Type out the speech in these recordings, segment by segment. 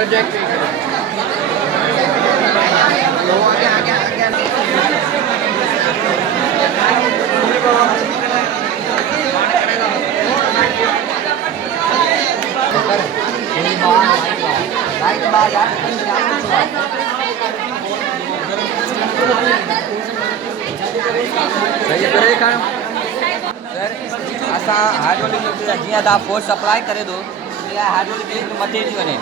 project sir असां hydraulic जीअं तव्हां फोर्स अप्लाई करे दो इहा हाइड्रोलिक मथे थी वञे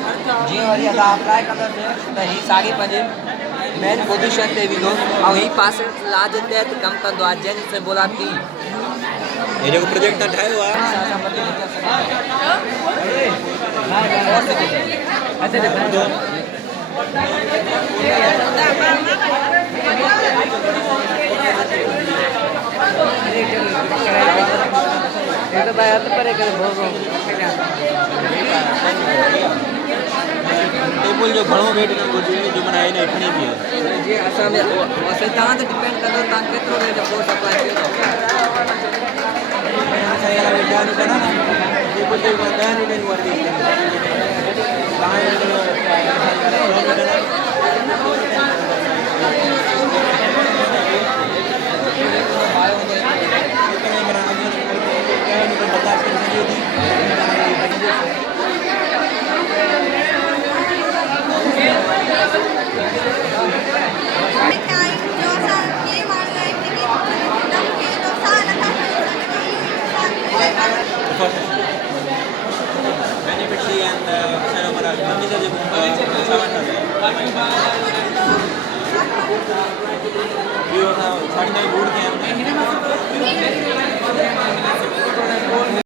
जीअं वरी असां अप्लाई कंदासीं त हीअ साॻी पंहिंजे मेन पोजीशन ते वेंदो ऐं हीअ पासे लॉ जे तहत कमु कंदो आहे जंहिंसे बोला थी ये जो प्रोजेक्ट ठाहियो आहे टेबल जो घणो वेट न हुजे जो माना हिन खणी बि जी असां में तव्हां ते डिपेंड कंदो तव्हां केतिरो रेट फोर्स अप्लाई कयो टेबल ते 10 मीटर वारी बेनिफिट्स and हमारा फर्नीचर जो सामान है ये होता साड़ी का बोर्ड के